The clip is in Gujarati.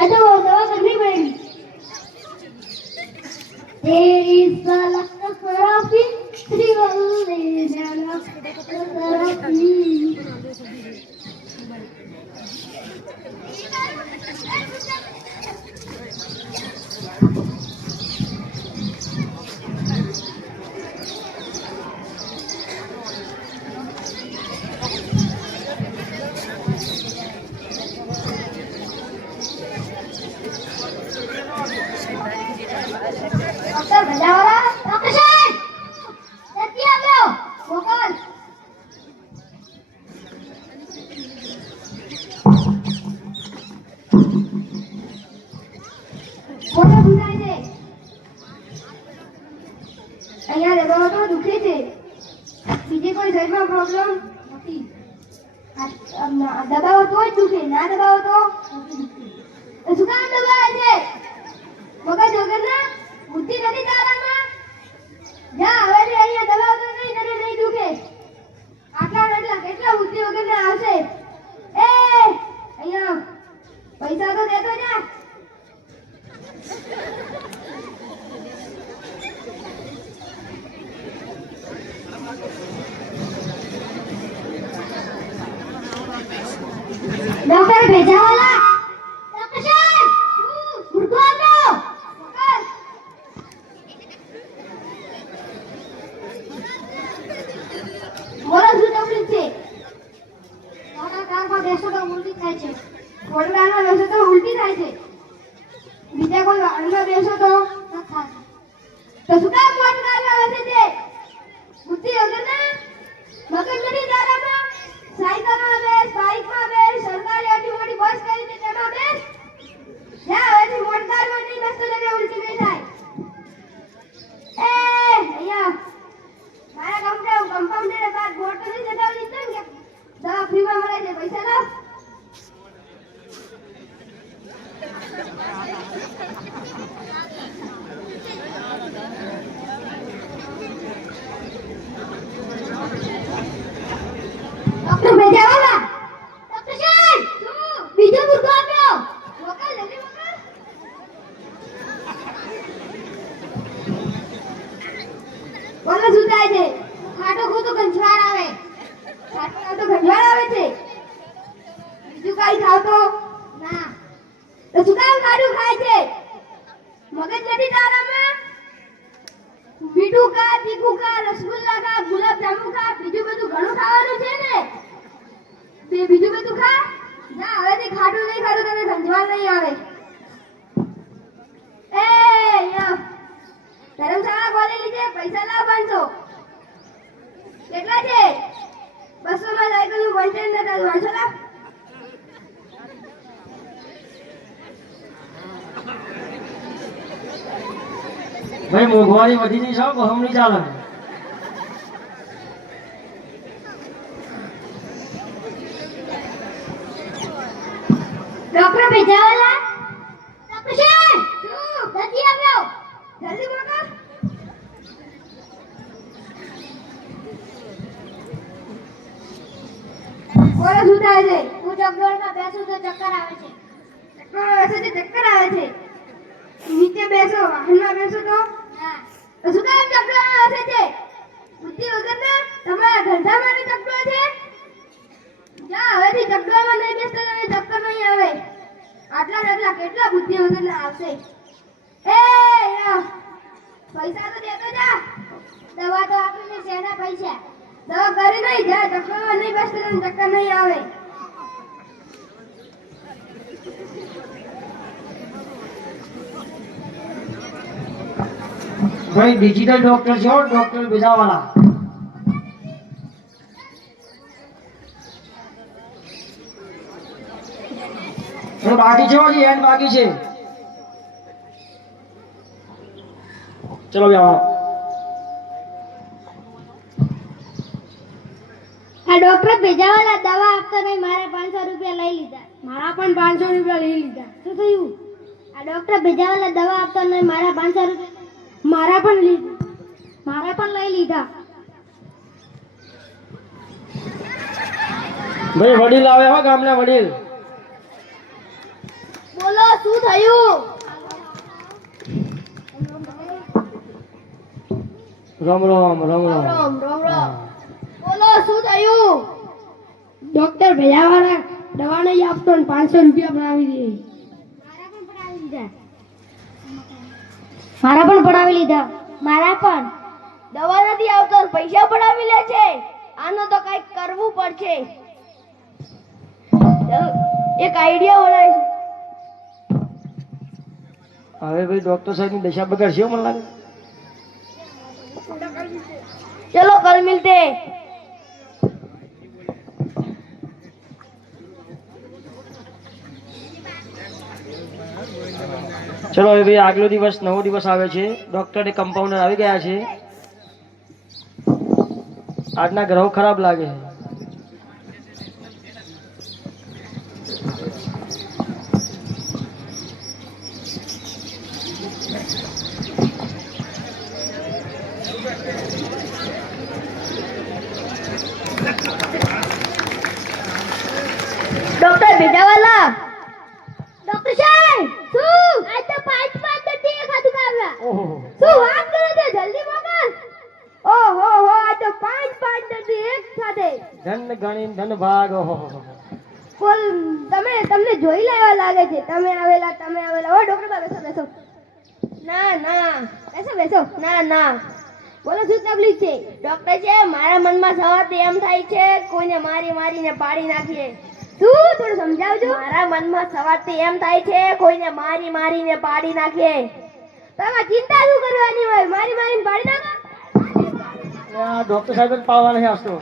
ಅದು ಬನ್ನಿ There is the Lakasarafi, Sri Valle, અહીંયા દબાવો તો દુખે છે. બીજી કોઈ શરીરમાં પ્રોબ્લેમ નથી. દબાવો તો જ દુખે, ના દબાવો. તો શું કામ દબાવે છે? મગજ વગરના બુદ્ધિ નથી તારામાં જા હવે અહીંયા દબાવતો નહીં તને નહીં દુખે આટલા ને આટલા કેટલા બુદ્ધિ વગરના આવશે એ અહીંયા પૈસા તો દેતો જા ડોક્ટર ભેજાવાલા ડોક્ટર સાહેબ ઉઠો આવો ડોક્ટર બોલો શું તકલીફ છે મોટા કારમાં બેસો તો ઉલટી થાય છે. ઘોડામાં બેસો તો ઉલટી થાય છે. બીજા કોઈ વાહનમાં બેસો તો તો શું કામ મોટ કારમાં બેસે છે બુદ્ધિ વગરના મગજ નથી તારામાં સાયકલમાં બેસ, બાઇકમાં બેસ, સરકારી આટલી મોટી બસ કરી છે તેમાં બેસ. જ્યાં આવે મોટ કારમાં નહીં બેસતો તને ઉલટી નહીં થાય એ અહીંયા મારા કમ્પાઉન્ડર કમ્પાઉન્ડરે બાદ બોર્ડ તો નહીં ચડાવી દીધો ને કે દવા ફ્રીમાં મળે છે પૈસા લાવ ડોક્ટર ભેજાવાલા ડોક્ટર સાહેબ બીજો મુર્ગો આપ્યો મોકલ જલ્દી મોકલ બોલો શું થાય છે. ખાટો તો ગંજવાળ આવે. ખાટો તો ગંજવાળ આવે છે. બીજું કાઈ ખાવ તો ના. તો શું કામ ખાડું ખાય છે? મગજ નથી તારામાં? મીઠું કા તીખું કા રસગુલ્લા કા ગુલાબ જાંબુ કા બીજું બધું ઘણું ખાવાનું છે ને? તે બીજું બધું ખા? ના, હવે તે ખાટું નહીં ખાતું તને ગંજવાળ નહીં આવે એ અહીંયા ધર્મશાળા ખોલી લીધે પૈસા લાવ પાંચસો કેટલા છે બસો માં સાયકલનું કોન્ટેન્ટ નતા પાંચસો લાવ ભાઈ, મોંઘવારી વધી નહીં છે હમ નહીં ચાલે ડોક્ટર ભેજાવાલા ડોક્ટર સાહેબ જલ્દી જલ્દી શું થાય છે. હું ચકડોળમાં બેસું તો ચક્કર આવે છે. ચક્કર બેસે છે ચક્કર આવે છે. નીચે બેસો, વાહનમાં બેસો તો. શું કામ ચક્કર આવે છે બુદ્ધિ વગરના તમારા ધંધા માટે છે જા હવેથી ચક્કરમાં નહીં બેસતો ચક્કર નહીં આવે આટલા આટલા કેટલા બુદ્ધિ વગરના આવશે એ પૈસા તો દેતો જા દવા તો આપીને શેના પૈસા? દવા કરી નહીં, જા, ચક્કરમાં નહીં બેસતો તને ચક્કર નહીં આવે. ભાઈ ડિજિટલ ડોક્ટર છે ડોક્ટર બેજાવાલા. એ બાકી છે હજી એન્ડ બાકી છે. ચલો બેવા આ ડોક્ટર ભેજાવાલા દવા આપતો નહીં મારે પાંચસો રૂપિયા લઈ લીધા. મારા પણ પાંચસો રૂપિયા લઈ લીધા. શું થયું? આ ડોક્ટર ભેજાવાલા દવા આપતો નહીં મારા પાંચસો રૂપિયા મારા પણ મારા પણ લઈ લીધા. ભાઈ વડીલ આવે હો ગામના વડીલ. બોલો શું થયું? રમ રમ રમ. રમ રામ રામ બોલો શું થયું? ડોક્ટર ભૈયાવાળા દવા નહીં આપતો ને પાંચસો રૂપિયા ભરાવી દે. મારા પણ બનાવી દીધા. મારા પણ પડાવી લીધા. મારા પણ? દવા નથી આવતો પૈસા પડાવી લે છે. આનો તો કંઈક કરવું પડશે. એક આઈડિયા બનાવીશ. હવે ભાઈ ડોક્ટર સાહેબની દશા બગાડશે મને લાગે. ચલો કલ મિલતે. ચલો, હવે ભાઈ આગલો દિવસ, નવો દિવસ આવે છે. ડોક્ટરે કમ્પાઉન્ડર આવી ગયા છે. આજના ગ્રહો ખરાબ લાગે છે ડોક્ટર ભેજાવાલા ડોક્ટર સાહેબ શું આજ તો પાંચ પાંચ દર્દી એક હાથું કાવ્યા ઓહો શું વાત કરો છો જલ્દી મોકલ ઓહો હો આ તો પાંચ પાંચ દર્દી એક સાથે ગણી ધન ભાગ કુલ તમે તમને જોઈ લેવા લાગે છે. તમે આવેલા તમે આવેલા. ઓ ડોક્ટર બા બેસો બેસો. ના ના. બેસો બેસો. ના ના. બોલો શું તકલીફ છે? ડોક્ટર છે મારા મનમાં સવારથી એમ થાય છે કોઈને મારી મારીને પાડી નાખીએ. શું? થોડું સમજાવજો. મારા મનમાં સવારથી એમ થાય છે કોઈને મારી મારીને પાડી નાખીએ. તમે ચિંતા શું કરવાની હોય? મારી મારીને પાડી નાખો. ડોક્ટર સાહેબ પાડવા નથી આવતો